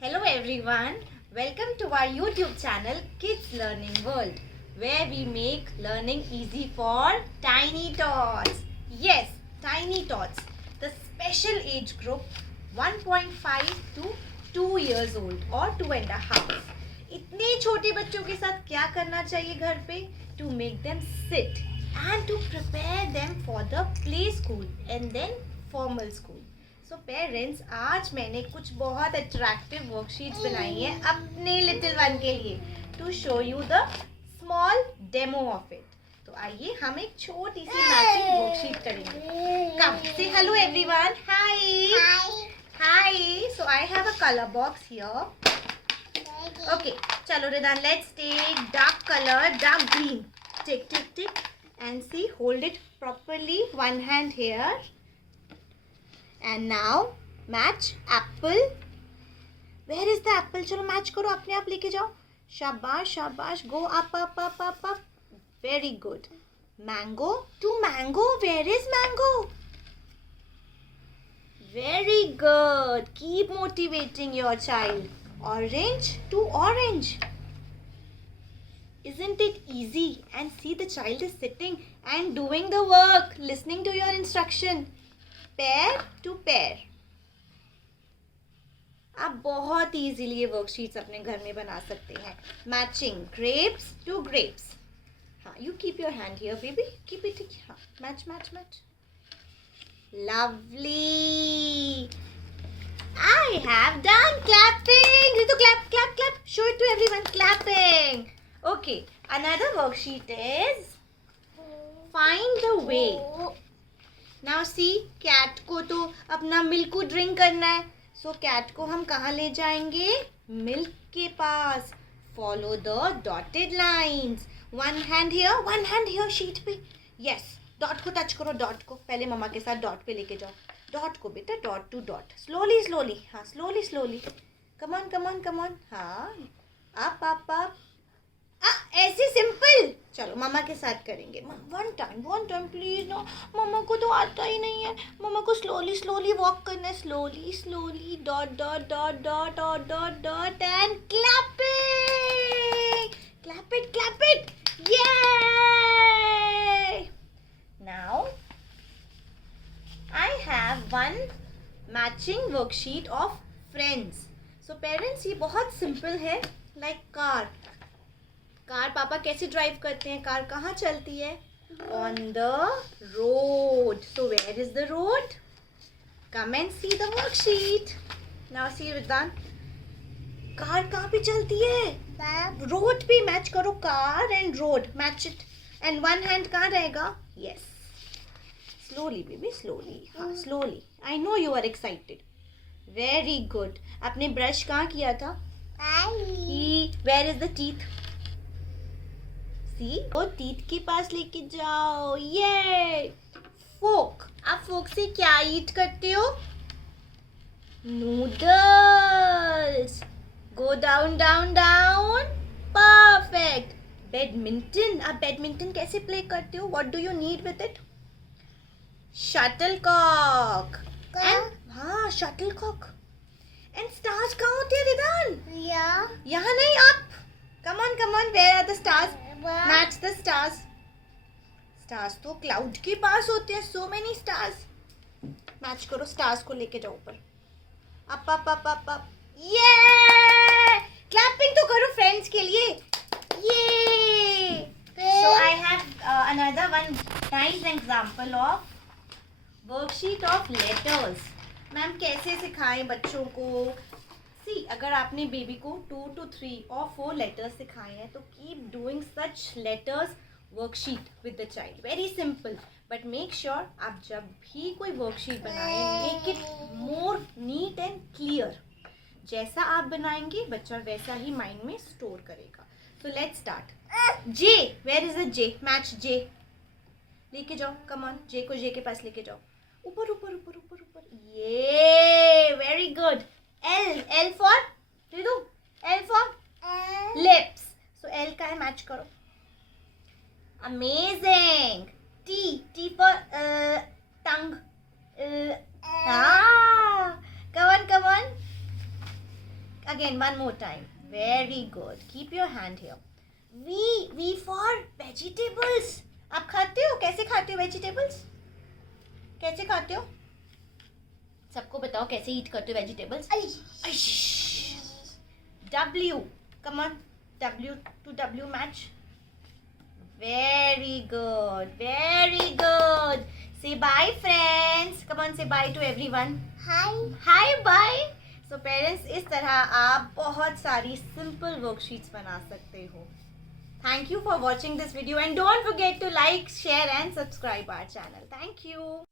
Hello everyone, welcome to our YouTube channel Kids Learning World, where we make learning easy for tiny tots. Yes, tiny tots, the special age group 1.5 to 2 years old or 2.5. इतने छोटे बच्चों के साथ क्या करना चाहिए घर पे? To make them sit and to prepare them for the play school and then formal school. So parents, आज मैंने कुछ बहुत अट्रैक्टिव वर्कशीट्स बनाई हैं अपने लिटिल वन के लिए to show you the small demo of it. तो आइए हम एक छोटी सी मैचिंग वर्कशीट करेंगे. Come say hello everyone. Hi hi. So I have a colour box here. Okay, चलो Ridaan, let's take dark colour, dark green. Tick and see, hold it properly, one hand here. And now match apple. Where is the apple? चलो match करो, अपने आप लेके जाओ. शाबाश शाबाश. Go up up up up up. Very good. Mango to mango. Where is mango? Very good. Keep motivating your child. Orange to orange. Isn't it easy? And see, the child is sitting and doing the work, listening to your instruction. Pair to pair. आप बहुत easily ये worksheets अपने घर में बना सकते हैं. Matching grapes to grapes. हाँ, you keep your hand here baby, keep it. हाँ, match match match. Lovely. I have done. Clapping. तो clap clap clap. Show it to everyone. Clapping. Okay, another worksheet is find the way. Now see, cat को तो अपना milk को drink करना है. सो cat को हम कहाँ ले जाएंगे? मिल्क के पास. Follow the dotted lines. One hand here sheet पे. यस, डॉट को टच करो. डॉट को पहले मम्मा के साथ डॉट पे लेके जाओ. डॉट को बेटा, डॉट टू डॉट. स्लोली. हाँ, स्लोली. Come on. हाँ, अप. ऐसे सिंपल. चलो मम्मा के साथ करेंगे. One time please. नो, मम्मा को तो आता ही नहीं है. मम्मा को स्लोली वॉक करना है. Slowly. Dot and clap it. Yay. Now I have one matching worksheet of friends. So parents, ये बहुत सिंपल है. लाइक कार पापा कैसे ड्राइव करते हैं? कार कहाँ चलती है? On the road. So where is the road? Come and see the worksheet. Now see Ridaan, car कहाँ पे चलती है? रोड पे. मैच करो car and road. Match it. And one hand कहाँ रहेगा? यस. Slowly baby, slowly. हाँ, slowly. I know you are excited. Very good. आपने ब्रश कहाँ किया था? Where is the teeth? See, वो टीथ के पास लेके जाओ. ये. फोक. आप फोक से क्या ईट करते हो? Noodles. Go down. Perfect. Badminton. आप बैडमिंटन कैसे प्ले करते हो? What do you need with it? Shuttlecock. हाँ, शटलकॉक. एंड स्टार्स कहाँ होते हैं रिदान? यहाँ नहीं, आप. Come on. Where are the stars? Match the stars. Stars तो क्लाउड के पास होते हैं. So many stars. मैच करो. स्टार्स को लेके जाओ ऊपर. अप. ये. क्लैपिंग तो करो फ्रेंड्स के लिए. ये. So I have another one nice example of worksheet of letters. Ma'am कैसे सिखाएं बच्चों को? अगर आपने बेबी को 2 to 3 और 4 लेटर्स सिखाए हैं तो keep doing such letters worksheet with the child. Very simple, but make sure आप जब भी कोई वर्कशीट बनाएं, make it more neat and clear. जैसा आप बनाएंगे बच्चा वैसा ही माइंड में स्टोर करेगा. So let's start. J. Where is the J? Match J. लेके जाओ. Come on. जे को जे के पास लेके जाओ. ऊपर. ये. Very good. L for Ridu. L for lips. So L का है, मैच करो. Amazing. T for tongue. Come on. Again, one more time. Very good. Keep your hand here. V for vegetables. आप खाते हो? कैसे खाते हो vegetables? कैसे खाते हो? सबको बताओ कैसे eat करते हो vegetables? W. Come on. W to W match. Very good. Very good. Say bye, friends. Come on, say bye to everyone. Hi. Hi, bye. So parents, इस तरह आप बहुत सारी simple worksheets बना सकते हो. Thank you for watching this video and don't forget to like, share and subscribe our channel. Thank you.